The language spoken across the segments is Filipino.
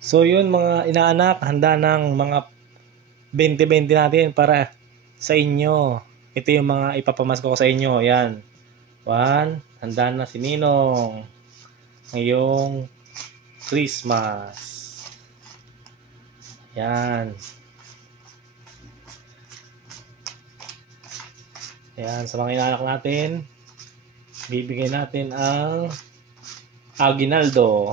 So yun mga inaanak, handa ng mga 20-20 natin para sa inyo. Ito yung mga ipapamasko ko sa inyo. Yan. 1, handa na si Ninong. Ngayong Christmas. Yan. Ayan, sa mga inaanak natin, bibigay natin ang aguinaldo.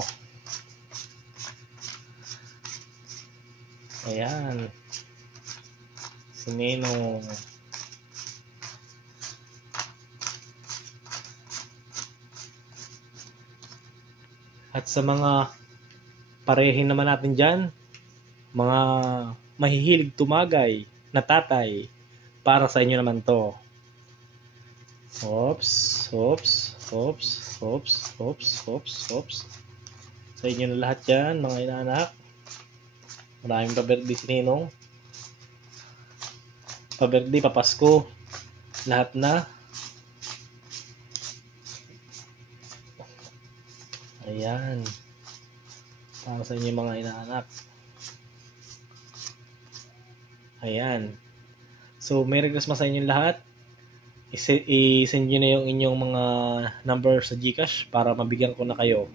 Ayan. Si Ninong. At sa mga parehin naman natin dyan, mga mahihilig tumagay na tatay, para sa inyo naman to. Oops, oops, oops, oops, oops, oops, oops. Sa inyo na lahat yan, mga inaanak. Maraming pa-birthday si Ninong. Pa-birthday, papasko. Lahat na. Ayan. Para sa inyo mga inaanak. Ayan. So, Merry Christmas sa inyong lahat. I-send nyo na yung inyong mga number sa GCash para mabigyan ko na kayo.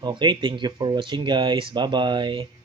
Okay, thank you for watching guys. Bye-bye.